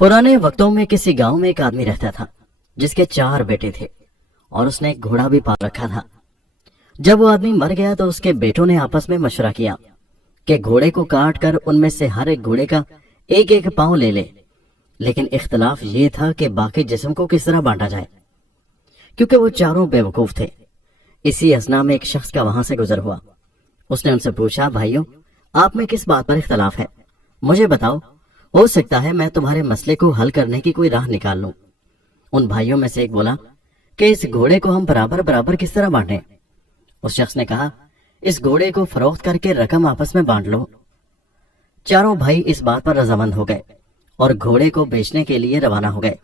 पुराने वक्तों में किसी गांव में एक आदमी रहता था जिसके 4 बेटे थे और उसने एक घोड़ा भी पाल रखा था। जब वो आदमी मर गया तो उसके बेटों ने आपस में मशवरा किया कि घोड़े को काट कर उनमें से हर एक घोड़े का एक एक पांव ले ले, लेकिन इख्तलाफ ये था कि बाकी जिस्म को किस तरह बांटा जाए, क्योंकि वो चारों बेवकूफ थे। इसी असना में एक शख्स का वहां से गुजर हुआ। उसने उनसे पूछा, भाइयों, आप में किस बात पर इख्तलाफ है? मुझे बताओ, हो सकता है मैं तुम्हारे मसले को हल करने की कोई राह निकाल लूं। उन भाइयों में से एक बोला कि इस घोड़े को हम बराबर बराबर किस तरह बांटें? उस शख्स ने कहा, इस घोड़े को फरोख्त करके रकम आपस में बांट लो। चारों भाई इस बात पर रजामंद हो गए और घोड़े को बेचने के लिए रवाना हो गए।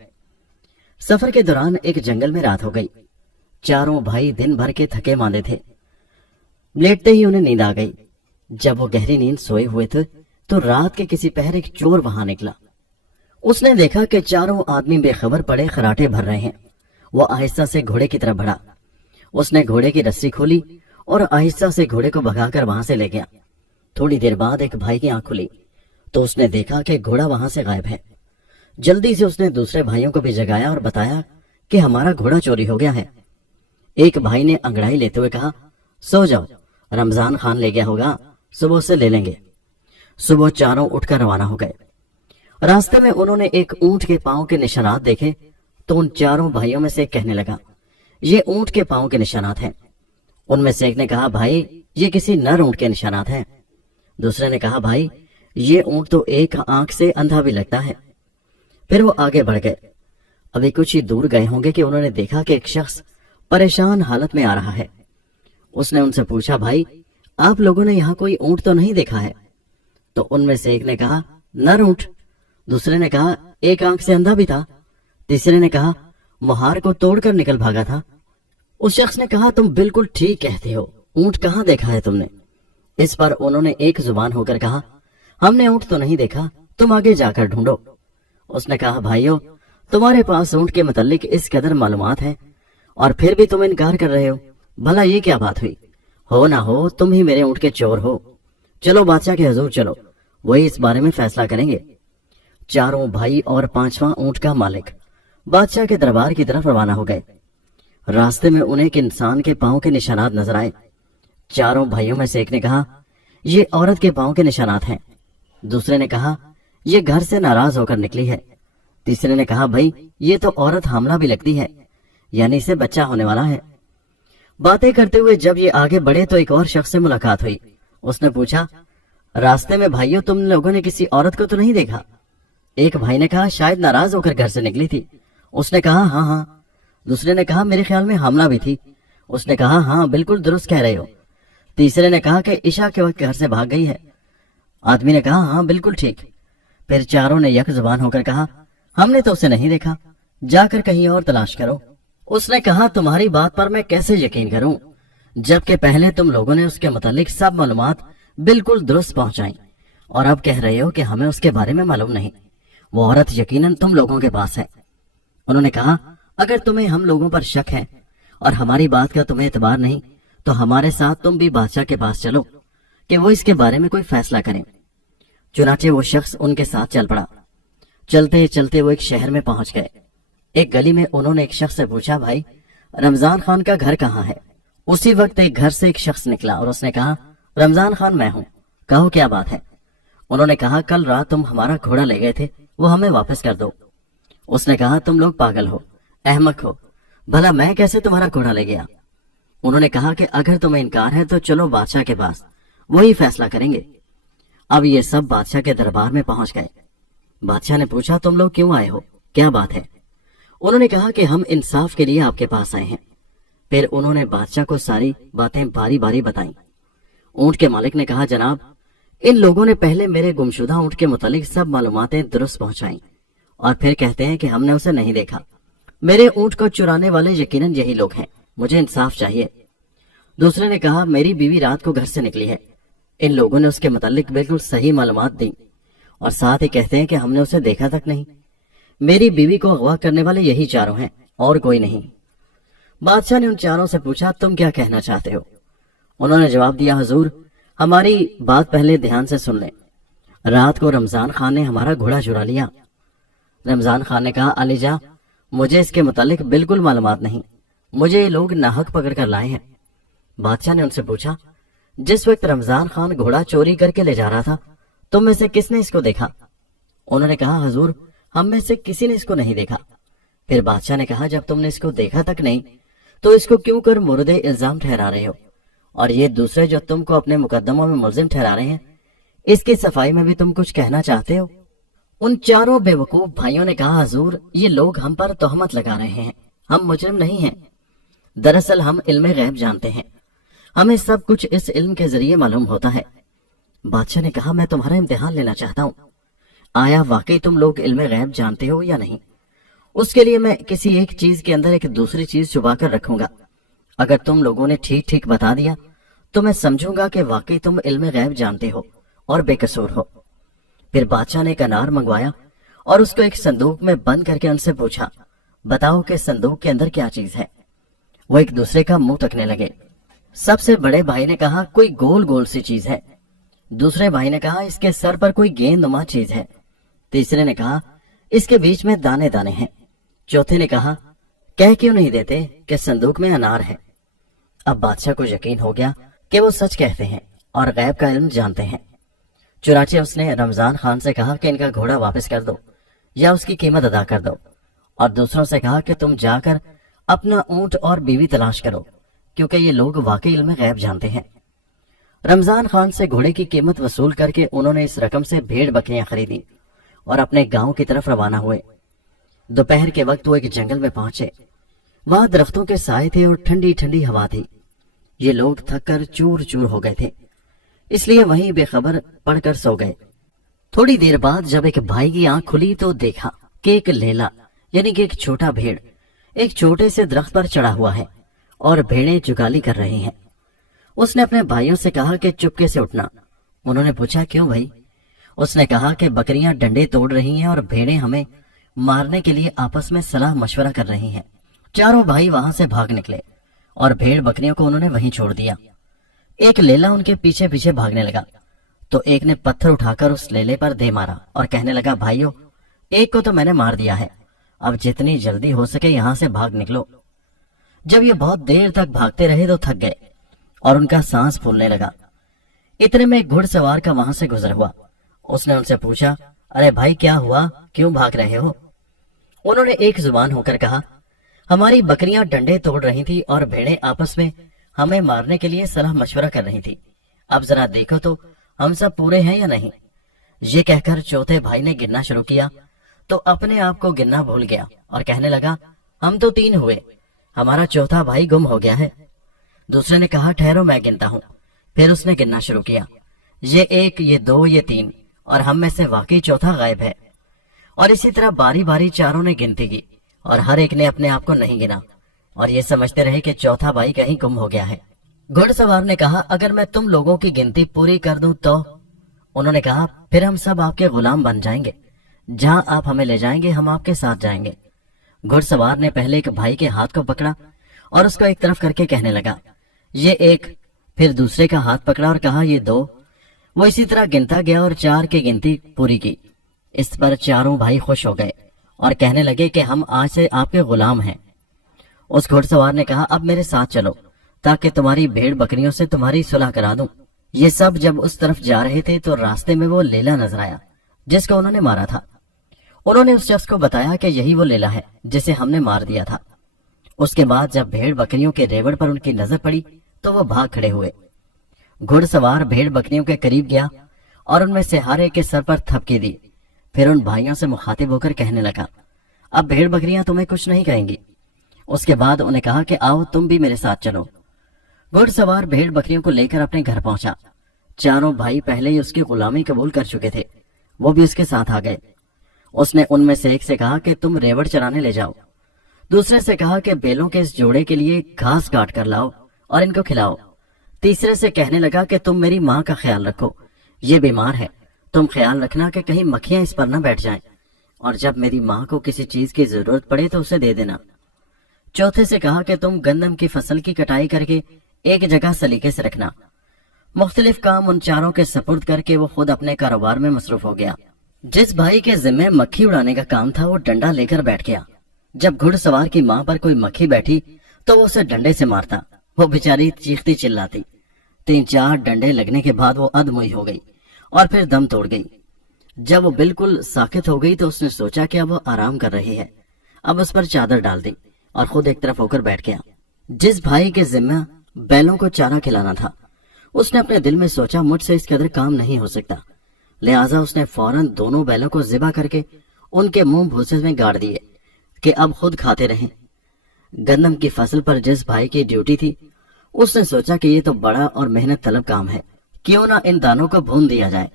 सफर के दौरान एक जंगल में रात हो गई। चारों भाई दिन भर के थके मांदे थे। लेटते ही उन्हें नींद आ गई। जब वो गहरी नींद सोए हुए थे तो रात के किसी पहर एक चोर वहां निकला। उसने देखा कि चारों आदमी बेखबर पड़े खराटे भर रहे हैं। वो आहिस्ता से घोड़े की तरफ बढ़ा। उसने घोड़े की रस्सी खोली और आहिस्ता से घोड़े को भगाकर वहां से ले गया। थोड़ी देर बाद एक भाई की आंख खुली तो उसने देखा कि घोड़ा वहां से गायब है। जल्दी से उसने दूसरे भाइयों को भी जगाया और बताया कि हमारा घोड़ा चोरी हो गया है। एक भाई ने अंगड़ाई लेते हुए कहा, सो जाओ, रमजान खान ले गया होगा, सुबह से ले लेंगे। सुबह चारों उठकर रवाना हो गए। रास्ते में उन्होंने एक ऊंट के पांव के निशानात देखे तो उन चारों भाइयों में से एक कहने लगा, ये ऊंट के पांव के निशानात हैं। उनमें से एक ने कहा, भाई, ये किसी नर ऊंट के निशानात हैं। दूसरे ने कहा, भाई, ये ऊंट तो एक आंख से अंधा भी लगता है। फिर वो आगे बढ़ गए। अभी कुछ ही दूर गए होंगे कि उन्होंने देखा कि एक शख्स परेशान हालत में आ रहा है। उसने उनसे पूछा, भाई, आप लोगों ने यहाँ कोई ऊंट तो नहीं देखा है? तो उनमें से एक ने कहा, नर ऊंट। दूसरे ने कहा, एक आंख से अंधा भी था। तीसरे ने कहा, मुहार को तोड़कर निकल भागा था। उस शख्स ने कहा, तुम बिल्कुल ठीक कहते हो, ऊंट कहाँ देखा है तुमने? इस पर उन्होंने एक जुबान होकर कहा, हमने ऊंट तो नहीं देखा, तुम आगे जाकर ढूंढो। उसने कहा, भाइयों, तुम्हारे पास ऊंट के मुतल्लिक इस कदर मालूमात है और फिर भी तुम इनकार कर रहे हो। भला ये क्या बात हुई? हो ना हो तुम ही मेरे ऊंट के चोर हो। चलो बादशाह के हुजूर चलो, वही इस बारे में फैसला करेंगे। चारों भाई और 5वां ऊंट का मालिक बादशाह के दरबार की तरफ रवाना हो गए। रास्ते में उन्हें एक इंसान के पांव के निशानात नजर आए। चारों भाइयों में से एक ने कहा, ये औरत के पांव के निशानात हैं। दूसरे ने कहा, ये घर से नाराज होकर निकली है। तीसरे ने कहा, भाई, ये तो औरत हामला भी लगती है, यानी इसे बच्चा होने वाला है। बातें करते हुए जब ये आगे बढ़े तो एक और शख्स से मुलाकात हुई। उसने पूछा, रास्ते में भाइयों तुम लोगों ने किसी औरत को तो नहीं देखा? एक भाई ने कहा, शायद नाराज होकर घर से निकली थी। उसने कहा, हाँ हाँ। दूसरे ने कहा, मेरे ख्याल में हामला भी थी। उसने कहा, हाँ, बिल्कुल दुरुस्त कह रहे हो। तीसरे ने कहा कि इशा के वक्त घर से भाग गई है। आदमी ने कहा, हाँ, बिल्कुल ठीक। फिर चारों ने यक जुबान होकर कहा, हमने तो उसे नहीं देखा, जाकर कहीं और तलाश करो। उसने कहा, तुम्हारी बात पर मैं कैसे यकीन करूं, जबकि पहले तुम लोगों ने उसके मुतालिक सब मालूमात बिल्कुल दुरुस्त पहुंचाई और अब कह रहे हो कि हमें उसके बारे में मालूम नहीं। वो औरत यकीनन तुम लोगों के पास है। उन्होंने कहा, अगर तुम्हें हम लोगों पर शक है और हमारी बात का तुम्हें एतबार नहीं तो हमारे साथ तुम भी बादशाह के पास चलो कि वो इसके बारे में कोई फैसला करें। चुनाचे वो शख्स उनके साथ चल पड़ा। चलते चलते वो एक शहर में पहुंच गए। एक गली में उन्होंने एक शख्स से पूछा, भाई, रमजान खान का घर कहाँ है? उसी वक्त एक घर से एक शख्स निकला और उसने कहा, रमजान खान मैं हूँ, कहो क्या बात है? उन्होंने कहा, कल रात तुम हमारा घोड़ा ले गए थे, वो हमें वापस कर दो। उसने कहा, तुम लोग पागल हो, अहमक हो, भला मैं कैसे तुम्हारा घोड़ा ले गया? उन्होंने कहा कि अगर तुम्हें इनकार है तो चलो बादशाह के पास, वही फैसला करेंगे। अब ये सब बादशाह के दरबार में पहुंच गए। बादशाह ने पूछा, तुम लोग क्यों आए हो, क्या बात है? उन्होंने कहा कि हम इंसाफ के लिए आपके पास आए हैं। फिर उन्होंने बादशाह को सारी बातें बारी बारी बताई। ऊंट के मालिक ने कहा, जनाब, इन लोगों ने पहले मेरे गुमशुदा ऊंट के मुतालिक सब मालूमातें दुरुस्त पहुंचाई और फिर कहते हैं कि हमने उसे नहीं देखा। मेरे ऊंट को चुराने वाले यकीनन यही लोग हैं, मुझे इंसाफ चाहिए। दूसरे ने कहा, मेरी बीवी रात को घर से निकली है। इन लोगों ने उसके मुतालिक बिल्कुल सही मालूमात दी और साथ ही कहते हैं कि हमने उसे देखा तक नहीं। मेरी बीवी को अगवा करने वाले यही चारों हैं और कोई नहीं। बादशाह ने उन चारों से पूछा, तुम क्या कहना चाहते हो? उन्होंने जवाब दिया, हुजूर, हमारी बात पहले ध्यान से सुन लें। रात को रमजान खान ने हमारा घोड़ा चुरा लिया। रमजान खान ने कहा, अलीजा, मुझे इसके मुतालिक बिल्कुल मालूमात नहीं, मुझे ये लोग नाहक पकड़ कर लाए हैं। बादशाह ने उनसे पूछा, जिस वक्त रमजान खान घोड़ा चोरी करके ले जा रहा था, तुम में से किसने इसको देखा? उन्होंने कहा, हुजूर, हम में से किसी ने इसको नहीं देखा। फिर बादशाह ने कहा, जब तुमने इसको देखा तक नहीं तो इसको क्यों कर मुर्दे इल्जाम ठहरा रहे हो? और ये दूसरे जो तुमको अपने मुकदमों में मुलजिम ठहरा रहे हैं, इसकी सफाई में भी तुम कुछ कहना चाहते हो? उन चारों बेवकूफ भाइयों ने कहा, हुजूर, ये लोग हम पर तोहमत लगा रहे हैं, हम मुजरिम नहीं हैं। दरअसल हम इल्म गैब जानते हैं, हमें सब कुछ इस इल्म के जरिए मालूम होता है। बादशाह ने कहा, मैं तुम्हारा इम्तिहान लेना चाहता हूँ, आया वाकई तुम लोग इल्म गैब जानते हो या नहीं? उसके लिए मैं किसी एक चीज के अंदर एक दूसरी चीज छुपा कर रखूंगा। अगर तुम लोगों ने ठीक ठीक बता दिया तो मैं समझूंगा कि वाकई तुम इल्म गैब जानते हो और बेकसूर हो। फिर बादशाह ने एक अनार मंगवाया और उसको एक संदूक में बंद करके उनसे पूछा, बताओ कि संदूक के अंदर क्या चीज है? वो एक दूसरे का मुंह तकने लगे। सबसे बड़े भाई ने कहा, कोई गोल गोल सी चीज है। दूसरे भाई ने कहा, इसके सर पर कोई गेंदनुमा चीज है। तीसरे ने कहा, इसके बीच में दाने दाने हैं। चौथे ने कहा, कह क्यों नहीं देते कि संदूक में अनार है? अब बादशाह को यकीन हो गया कि वो सच कहते हैं और गैब का इल्म जानते हैं। चुनाचे उसने रमजान खान से कहा कि इनका घोड़ा वापस कर दो या उसकी कीमत अदा कर दो, और दूसरों से कहा कि तुम जाकर अपना ऊंट और बीवी तलाश करो, क्योंकि ये लोग वाकई इल्म गैब जानते हैं। रमजान खान से घोड़े की कीमत वसूल करके उन्होंने इस रकम से भेड़ बकरियां खरीदी और अपने गांव की तरफ रवाना हुए। दोपहर के वक्त वो एक जंगल में पहुंचे। वहां दरख्तों के साए थे और ठंडी ठंडी हवा थी। ये लोग थक कर चूर चूर हो गए थे, इसलिए वहीं बेखबर पड़कर सो गए। थोड़ी देर बाद जब एक भाई की आंख खुली तो देखा कि एक लेला यानी कि एक छोटा भेड़ एक छोटे से दरख्त पर चढ़ा हुआ है और भेड़ें जुगाली कर रही हैं। उसने अपने भाइयों से कहा कि चुपके से उठना। उन्होंने पूछा, क्यों भाई? उसने कहा कि बकरियां डंडे तोड़ रही हैं और भेड़ें हमें मारने के लिए आपस में सलाह मशवरा कर रही हैं। चारों भाई वहां से भाग निकले और भेड़ बकरियों को उन्होंने वहीं छोड़ दिया। एक लेला उनके पीछे पीछे भागने लगा तो एक ने पत्थर उठाकर उस लेले पर दे मारा और कहने लगा, भाइयों, एक को तो मैंने मार दिया है, अब जितनी जल्दी हो सके यहां से भाग निकलो। जब ये बहुत देर तक भागते रहे तो थक गए और उनका सांस फूलने लगा। इतने में एक घुड़सवार का वहां से गुजर हुआ। उसने उनसे पूछा, अरे भाई, क्या हुआ, क्यों भाग रहे हो? उन्होंने एक जुबान होकर कहा, हमारी बकरियां डंडे तोड़ रही थी और भेड़ें आपस में हमें मारने के लिए सलाह मशवरा कर रही थी। अब जरा देखो तो हम सब पूरे हैं या नहीं। ये कहकर चौथे भाई ने गिनना शुरू किया तो अपने आप को गिनना भूल गया और कहने लगा, हम तो 3 हुए, हमारा चौथा भाई गुम हो गया है। दूसरे ने कहा, ठहरो मैं गिनता हूं। फिर उसने गिनना शुरू किया, ये 1, ये 2, ये 3, और हम में से वाकई चौथा गायब है। और इसी तरह बारी बारी चारों ने गिनती की और हर एक ने अपने आप को नहीं गिना और ये समझते रहे कि चौथा भाई कहीं गुम हो गया है। घुड़सवार ने कहा, अगर मैं तुम लोगों की गिनती पूरी कर दूं तो? उन्होंने कहा, फिर हम सब आपके गुलाम बन जाएंगे, जहां आप हमें ले जाएंगे हम आपके साथ जाएंगे। घुड़सवार ने पहले एक भाई के हाथ को पकड़ा और उसको एक तरफ करके कहने लगा, ये 1, फिर दूसरे का हाथ पकड़ा और कहा, ये 2। वो इसी तरह गिनता गया और 4 की गिनती पूरी की। इस पर चारों भाई खुश हो गए और कहने लगे कि हम आज से आपके गुलाम हैं। उस घुड़सवार ने कहा, अब मेरे साथ चलो ताकि तुम्हारी भेड़ बकरियों से तुम्हारी सुलह करा दूं। ये सब जब उस तरफ जा रहे थे तो रास्ते में वो लेला नजर आया जिसको उन्होंने मारा था। उन्होंने उस शख्स को बताया कि यही वो लेला है जिसे हमने मार दिया था। उसके बाद जब भेड़ बकरियों के रेवड़ पर उनकी नजर पड़ी तो वो भाग खड़े हुए। घुड़सवार भेड़ बकरियों के करीब गया और उनमें से हर एक के सर पर थपकी दी। फिर उन भाइयों से मुखातिब होकर कहने लगा, अब भेड़ बकरियां तुम्हें कुछ नहीं कहेंगी। उसके बाद उन्हें कहा कि आओ तुम भी मेरे साथ चलो। घुड़सवार भेड़ बकरियों को लेकर अपने घर पहुंचा। चारों भाई पहले ही उसकी गुलामी कबूल कर चुके थे, वो भी उसके साथ आ गए। उसने उनमें से एक से कहा कि तुम रेवड़ चराने ले जाओ। दूसरे से कहा कि बैलों के इस जोड़े के लिए घास काट कर लाओ और इनको खिलाओ। तीसरे से कहने लगा कि तुम मेरी माँ का ख्याल रखो, ये बीमार है, तुम ख्याल रखना कि कहीं मक्खियां इस पर न बैठ जाएं, और जब मेरी माँ को किसी चीज की जरूरत पड़े तो उसे दे देना। चौथे से कहा कि तुम गंदम की फसल की कटाई करके एक जगह सलीके से रखना। मुख्तलिफ काम उन चारों के सपुर्द करके वो खुद अपने कारोबार में मसरूफ हो गया। जिस भाई के जिम्मे मक्खी उड़ाने का काम था वो डंडा लेकर बैठ गया। जब घुड़सवार की मां पर कोई मक्खी बैठी तो वो उसे डंडे से मारता। वो बेचारी चीखती चिल्लाती। 3-4 डंडे लगने के बाद वो अधमुई हो गई और फिर दम तोड़ गई। जब वो बिल्कुल साकित हो गई तो उसने सोचा कि अब वो आराम कर रही है। अब उस पर चादर डाल दी और खुद एक तरफ होकर बैठ गया। जिस भाई के जिम्मे बैलों को चारा खिलाना था उसने अपने दिल में सोचा मुझसे इस कदर काम नहीं हो सकता। लिहाजा उसने फौरन दोनों बैलों को ज़िबा करके उनके मुंह भूसे में गाड़ दिए कि अब खुद खाते रहें। गंदम की फसल पर जिस भाई की ड्यूटी थी उसने सोचा कि ये तो बड़ा और मेहनत तलब काम है, क्यों ना इन दानों को भून दिया जाए।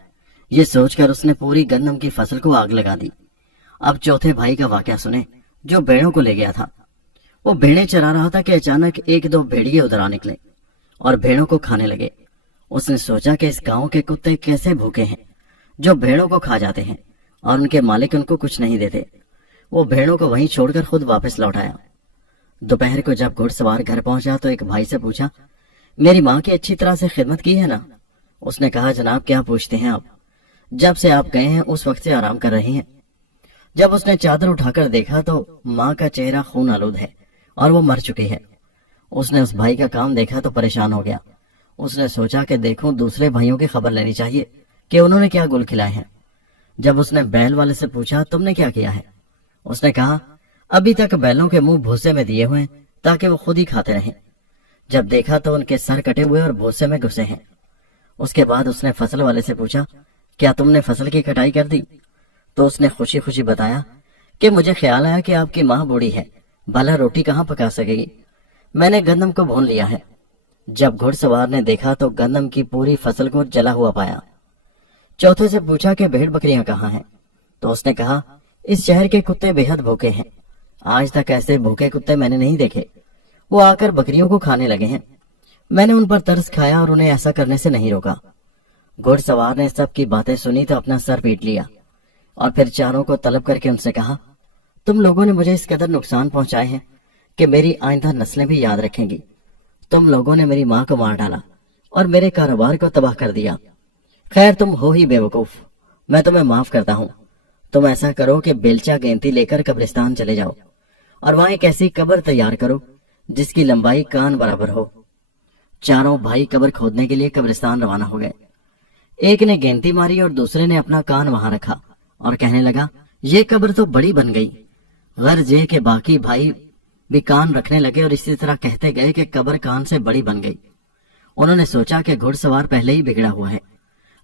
ये सोचकर उसने पूरी गंदम की फसल को आग लगा दी। अब चौथे भाई का वाकया सुने जो भेड़ों को ले गया था। वो भेड़ें चरा रहा था कि अचानक 1-2 भेड़िए उधर आ निकले और भेड़ों को खाने लगे। उसने सोचा कि इस गांव के कुत्ते कैसे भूखे हैं जो भेड़ों को खा जाते हैं और उनके मालिक उनको कुछ नहीं देते। वो भेड़ों को वहीं छोड़कर खुद वापस लौट आया। दोपहर को जब घुड़सवार घर पहुंचा तो एक भाई से पूछा, मेरी माँ की अच्छी तरह से खिदमत की है ना? उसने कहा, जनाब क्या पूछते हैं आप, जब से आप गए हैं उस वक्त से आराम कर रही हैं। जब उसने चादर उठाकर देखा तो माँ का चेहरा खून आलूद है और वो मर चुकी है। उसने उस भाई का काम देखा तो परेशान हो गया। उसने सोचा कि देखूं दूसरे भाइयों की खबर लेनी चाहिए कि उन्होंने क्या गुल खिलाए हैं। जब उसने बैल वाले से पूछा, तुमने क्या किया है? उसने कहा, अभी तक बैलों के मुंह भूसे में दिए हुए ताकि वो खुद ही खाते रहें। जब देखा तो उनके सर कटे हुए और भूसे में घुसे हैं। उसके बाद उसने फसल वाले से पूछा, क्या तुमने फसल की कटाई कर दी? तो उसने खुशी खुशी बताया कि मुझे ख्याल आया कि आपकी माँ बूढ़ी है, भला रोटी कहाँ पका सकेगी, मैंने गंदम को भून लिया है। जब घुड़सवार ने देखा तो गंदम की पूरी फसल को जला हुआ पाया। चौथे से पूछा कि भेड़ बकरियां कहाँ हैं? तो उसने कहा, इस शहर के कुत्ते बेहद भूखे हैं, आज तक ऐसे भूखे कुत्ते मैंने नहीं देखे। वो आकर बकरियों को खाने लगे हैं। मैंने उन पर तरस खाया और उन्हें ऐसा करने से नहीं रोका। घुड़सवार ने सबकी बातें सुनी तो अपना सर पीट लिया और फिर चारों को तलब करके उनसे कहा, तुम लोगों ने मुझे इस कदर नुकसान पहुंचाए हैं कि मेरी आइंदा नस्लें भी याद रखेंगी। तुम लोगों ने मेरी माँ को मार डाला और मेरे कारोबार को तबाह कर दिया। खैर तुम हो ही बेवकूफ, मैं तुम्हें माफ करता हूँ। तुम ऐसा करो कि बेलचा गेंती लेकर कब्रिस्तान चले जाओ और वहां एक ऐसी कब्र तैयार करो जिसकी लंबाई कान बराबर हो। चारों भाई कब्र खोदने के लिए कब्रिस्तान रवाना हो गए। एक ने गेंती मारी और दूसरे ने अपना कान वहां रखा और कहने लगा, ये कब्र तो बड़ी बन गई। गर्ज ये के बाकी भाई भी कान रखने लगे और इसी तरह कहते गए कि कब्र कान से बड़ी बन गई। उन्होंने सोचा कि घुड़सवार पहले ही बिगड़ा हुआ है,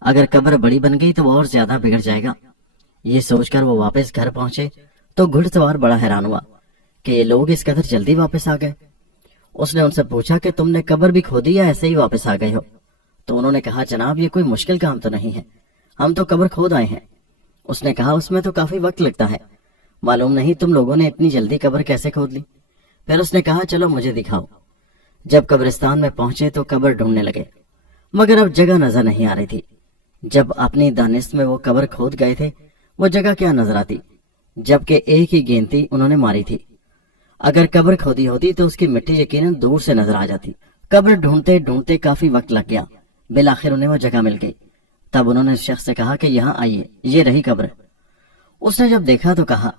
अगर कब्र बड़ी बन गई तो वो और ज्यादा बिगड़ जाएगा। ये सोचकर वो वापस घर पहुंचे तो घुड़सवार बड़ा हैरान हुआ कि ये लोग इस कदर जल्दी वापस आ गए। उसने उनसे पूछा कि तुमने कब्र भी खोदी या ऐसे ही वापस आ गए हो? तो उन्होंने कहा, जनाब ये कोई मुश्किल काम तो नहीं है, हम तो कब्र खोद आए हैं। उसने कहा, उसमें तो काफी वक्त लगता है, मालूम नहीं तुम लोगों ने इतनी जल्दी कब्र कैसे खोद ली। फिर उसने कहा, चलो मुझे दिखाओ। जब कब्रिस्तान में पहुंचे तो कब्र ढूंढने लगे, मगर अब जगह नजर नहीं आ रही थी। जब अपनी दानिश में वो कब्र खोद गए थे, वो जगह क्या नजर आती, जबकि एक ही गेंती उन्होंने मारी थी। अगर कब्र खोदी होती तो उसकी मिट्टी यकीनन दूर से नजर आ जाती। कब्र ढूंढते ढूंढते काफी वक्त लग गया। बिलाखिर उन्हें वो जगह मिल गई। तब उन्होंने उस शख्स से कहा कि यहाँ आइए, ये रही कब्र। उसने जब देखा तो कहा,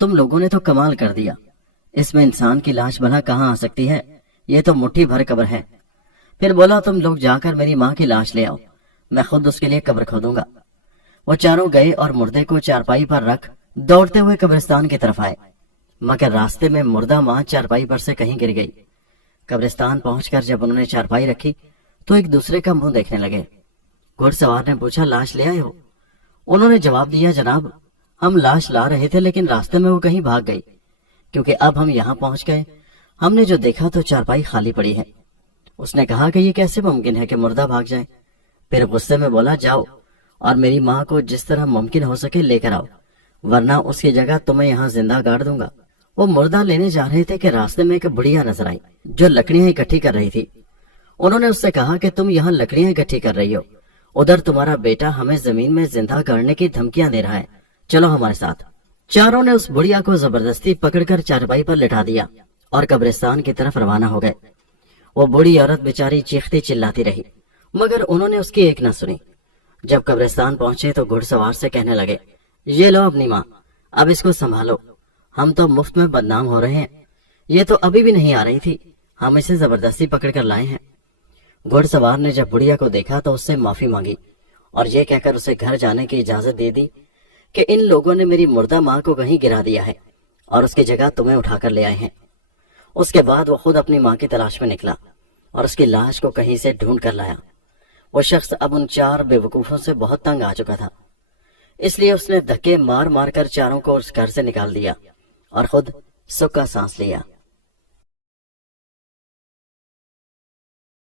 तुम लोगों ने तो कमाल कर दिया, इसमें इंसान की लाश भला कहाँ आ सकती है, ये तो मुट्ठी भर कब्र है। फिर बोला, तुम लोग जाकर मेरी माँ की लाश ले आओ, मैं खुद उसके लिए कब्र खोदूंगा। वो चारों गए और मुर्दे को चारपाई पर रख दौड़ते हुए कब्रिस्तान की तरफ आए, मगर रास्ते में मुर्दा माँ चारपाई पर से कहीं गिर गई। कब्रिस्तान पहुंचकर जब उन्होंने चारपाई रखी तो एक दूसरे का मुंह देखने लगे। घुड़सवार ने पूछा, लाश ले आए हो? उन्होंने जवाब दिया, जनाब हम लाश ला रहे थे लेकिन रास्ते में वो कहीं भाग गई, क्योंकि अब हम यहाँ पहुंच गए, हमने जो देखा तो चारपाई खाली पड़ी है। उसने कहा कि ये कैसे मुमकिन है कि मुर्दा भाग जाए। फिर गुस्से में बोला, जाओ और मेरी माँ को जिस तरह मुमकिन हो सके लेकर आओ, वरना उसकी जगह तुम्हें यहाँ जिंदा गाड़ दूंगा। वो मुर्दा लेने जा रहे थे कि रास्ते में एक बुढ़िया नजर आई जो लकड़ियां इकट्ठी कर रही थी। उन्होंने उससे कहा कि तुम यहाँ लकड़ियां इकट्ठी कर रही हो, उधर तुम्हारा बेटा हमें जमीन में जिंदा गाड़ने की धमकियां दे रहा है, चलो हमारे साथ। चारों ने उस बुढ़िया को जबरदस्ती पकड़कर चारपाई पर लिटा दिया और कब्रिस्तान की तरफ रवाना हो गए। वो बूढ़ी औरत बेचारी चीखती चिल्लाती रही, मगर उन्होंने उसकी एक न सुनी। जब कब्रिस्तान पहुंचे तो घुड़सवार से कहने लगे, یہ لو اپنی ماں، اب اس کو سنبھالو، ہم تو مفت میں بدنام ہو رہے ہیں، یہ تو ابھی بھی نہیں آ رہی تھی، ہم اسے زبردستی پکڑ کر لائے ہیں۔ گھڑ سوار نے جب بڑھیا کو دیکھا تو اس سے معافی مانگی اور یہ کہہ کر اسے گھر جانے کی اجازت دے دی کہ ان لوگوں نے میری مردہ ماں کو کہیں گرا دیا ہے اور اس کی جگہ تمہیں اٹھا کر لے آئے ہیں۔ اس کے بعد وہ خود اپنی ماں کی تلاش میں نکلا اور اس کی لاش کو کہیں سے ڈھونڈ کر لایا۔ وہ شخص اب ان 4 بے وقوفوں سے بہت تنگ آ چکا تھا، اس لیے اس نے دھکے مار مار کر چاروں کو اس گھر سے نکال دیا اور خود سکا سانس لیا۔